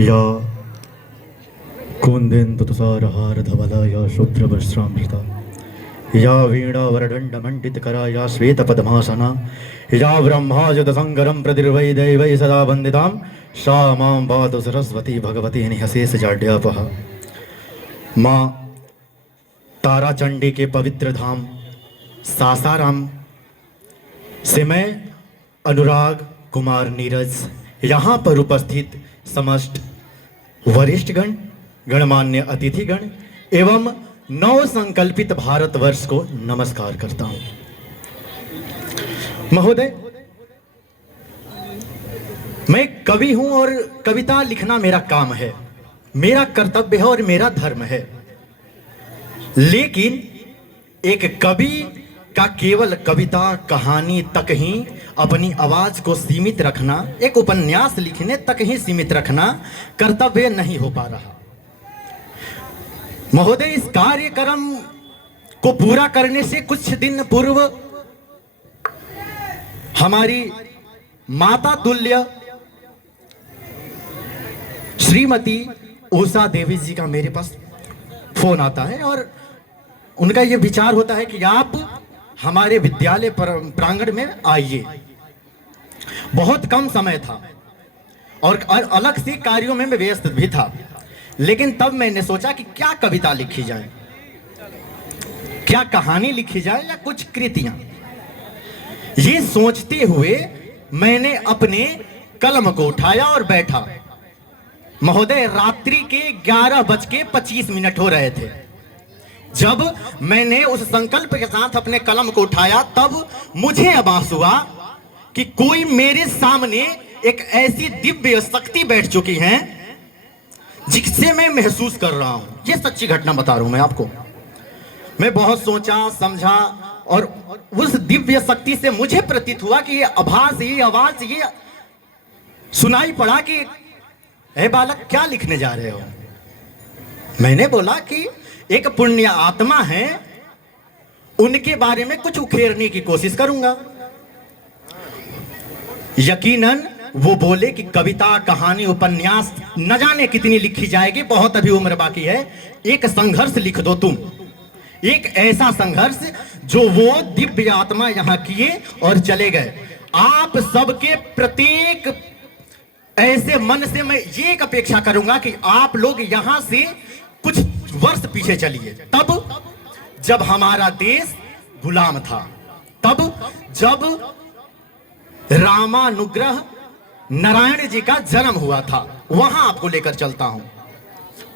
या कुन्देन्दुतुषारहार धवला या शुभ्रवस्त्रामृता या वीणावरदण्डमण्डितकरा या श्वेतपद्मासना या ब्रह्मायुधसङ्करं प्रतिर्वै दैवै सदा वन्दितां सा मां पातु सरस्वती भगवती निःशेषजाड्यापहा। माँ ताराचंडी के पवित्र धाम सासाराम से मैं अनुराग कुमार नीरज यहाँ पर उपस्थित समस्त वरिष्ठगण, गणमान्य अतिथिगण एवं नव संकल्पित भारतवर्ष को नमस्कार करता हूँ। महोदय, मैं कवि हूँ और कविता लिखना मेरा काम है, मेरा कर्तव्य है और मेरा धर्म है। लेकिन एक कवि का केवल कविता कहानी तक ही अपनी आवाज को सीमित रखना, एक उपन्यास लिखने तक ही सीमित रखना कर्तव्य नहीं हो पा रहा। महोदय, इस कार्यक्रम को पूरा करने से कुछ दिन पूर्व हमारी माता तुल्य श्रीमती उषा देवी जी का मेरे पास फोन आता है और उनका यह विचार होता है कि आप हमारे विद्यालय प्रांगण में आइए। बहुत कम समय था और अलग से कार्यों में मैं व्यस्त भी था, लेकिन तब मैंने सोचा कि क्या कविता लिखी जाए, क्या कहानी लिखी जाए या कुछ कृतियां। ये सोचते हुए मैंने अपने कलम को उठाया और बैठा। महोदय, रात्रि के 11:25 हो रहे थे जब मैंने उस संकल्प के साथ अपने कलम को उठाया। तब मुझे आभास हुआ कि कोई मेरे सामने एक ऐसी दिव्य शक्ति बैठ चुकी है जिससे मैं महसूस कर रहा हूं। ये सच्ची घटना बता रहा हूं मैं आपको। मैं बहुत सोचा समझा और उस दिव्य शक्ति से मुझे प्रतीत हुआ कि ये आभास, ये आवाज, ये सुनाई पड़ा कि हे बालक, क्या लिखने जा रहे हो। मैंने बोला कि एक पुण्य आत्मा है, उनके बारे में कुछ उखेरने की कोशिश करूंगा। यकीनन वो बोले कि कविता कहानी उपन्यास न जाने कितनी लिखी जाएगी, बहुत अभी उम्र बाकी है, एक संघर्ष लिख दो तुम। एक ऐसा संघर्ष जो वो दिव्य आत्मा यहां किए और चले गए। आप सबके प्रत्येक ऐसे मन से मैं ये एक अपेक्षा करूंगा कि आप लोग यहां से कुछ वर्ष पीछे चलिए। तब जब हमारा देश गुलाम था, तब जब रामानुग्रह नारायण जी का जन्म हुआ था, वहां आपको लेकर चलता हूं।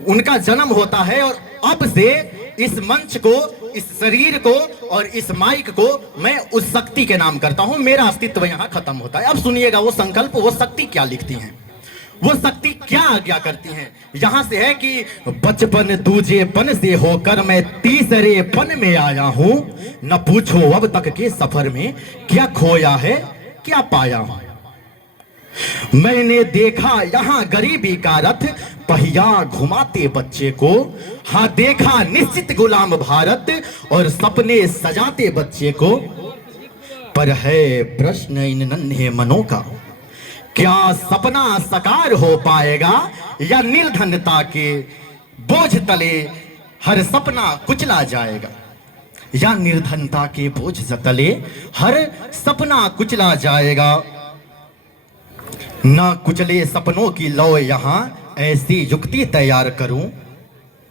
उनका जन्म होता है और अब से इस मंच को, इस शरीर को और इस माइक को मैं उस शक्ति के नाम करता हूं। मेरा अस्तित्व यहां खत्म होता है। अब सुनिएगा वो संकल्प, वो शक्ति क्या लिखती हैं, वो शक्ति क्या आज्ञा करती हैं। यहां से है कि बचपन दूजेपन से होकर मैं तीसरेपन में आया हूं, न पूछो अब तक के सफर में क्या खोया है क्या पाया हूं। मैंने देखा यहां गरीबी का रथ पहिया घुमाते बच्चे को, हाँ देखा निश्चित गुलाम भारत और सपने सजाते बच्चे को। पर है प्रश्न इन नन्हे मनों का, क्या सपना साकार हो पाएगा या निर्धनता के बोझ तले हर सपना कुचला जाएगा। या निर्धनता के बोझ तले हर सपना कुचला जाएगा। ना कुचले सपनों की लो यहां ऐसी युक्ति तैयार करूं,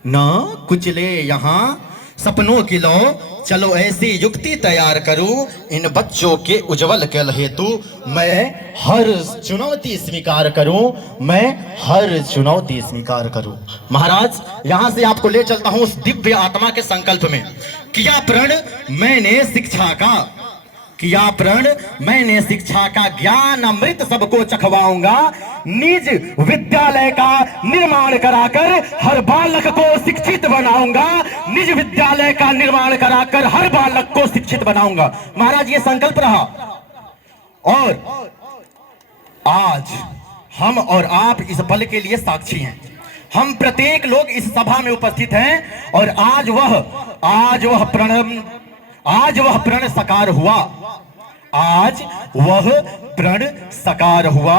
ना कुचले यहां सपनों की लो चलो ऐसी युक्ति तैयार करूं। इन बच्चों के उज्जवल कल हेतु मैं हर चुनौती स्वीकार करूं, मैं हर चुनौती स्वीकार करूं। महाराज, यहां से आपको ले चलता हूं उस दिव्य आत्मा के संकल्प में। किया प्रण मैंने शिक्षा का, किया प्रण मैंने शिक्षा का, ज्ञान अमृत सबको चखवाऊंगा। निज विद्यालय का निर्माण कराकर हर बालक को शिक्षित बनाऊंगा। निज विद्यालय का निर्माण कराकर हर बालक को शिक्षित बनाऊंगा। महाराज, ये संकल्प रहा और आज हम और आप इस पल के लिए साक्षी हैं। हम प्रत्येक लोग इस सभा में उपस्थित हैं और आज वह प्रण साकार हुआ। आज वह प्रण साकार हुआ।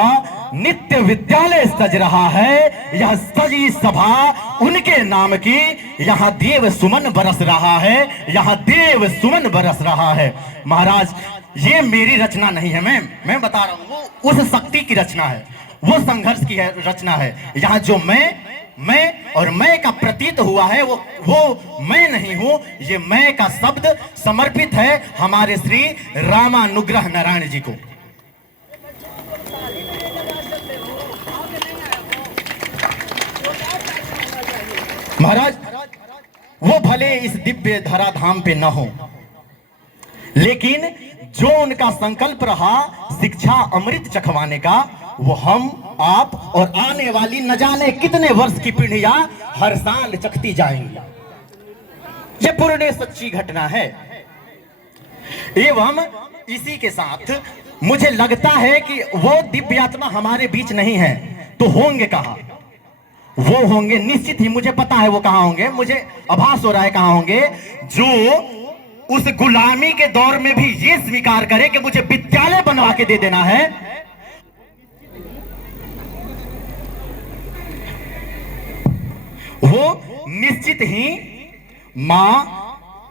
नित्य विद्यालय सज रहा है, यह सजी सभा उनके नाम की, यहाँ देव सुमन बरस रहा है, यहाँ देव सुमन बरस रहा है। महाराज ये मेरी रचना नहीं है, मैं बता रहा हूं, वो उस शक्ति की रचना है, वो संघर्ष की रचना है। यहाँ जो मैं और मैं का प्रतीत हुआ है वो मैं नहीं हूं। ये मैं का शब्द समर्पित है हमारे श्री रामानुग्रह नारायण जी को। महाराज वो भले इस दिव्य धराधाम पे न हो, लेकिन जो उनका संकल्प रहा शिक्षा अमृत चखवाने का, वो हम आप और आने वाली न जाने कितने वर्ष की पीढ़ियां हर साल चखती जाएंगी। ये पूर्ण सच्ची घटना है। एवं इसी के साथ मुझे लगता है कि वो दिव्य आत्मा हमारे बीच नहीं है तो होंगे कहां? वो होंगे निश्चित ही, मुझे पता है वो कहां होंगे, मुझे आभास हो रहा है कहां होंगे, जो उस गुलामी के दौर में भी ये स्वीकार करे कि मुझे विद्यालय बनवा के दे देना है। वो निश्चित ही मां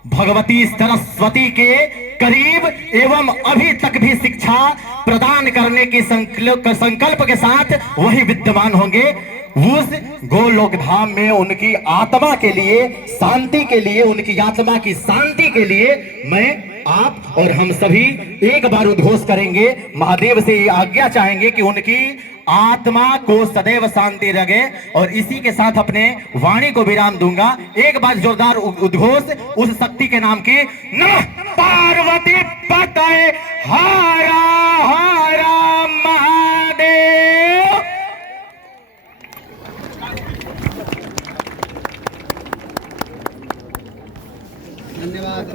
भगवती सरस्वती के करीब एवं अभी तक भी शिक्षा प्रदान करने के संकल्प के साथ वही विद्यमान होंगे। उस गोलोक धाम में उनकी आत्मा के लिए शांति के लिए, उनकी आत्मा की शांति के लिए मैं आप और हम सभी एक बार उद्घोष करेंगे, महादेव से आज्ञा चाहेंगे कि उनकी आत्मा को सदैव शांति रहे। और इसी के साथ अपने वाणी को विराम दूंगा। एक बार जोरदार उद्घोष उस शक्ति के नाम की, नमः पार्वती पतये हर हर महादेव। धन्यवाद।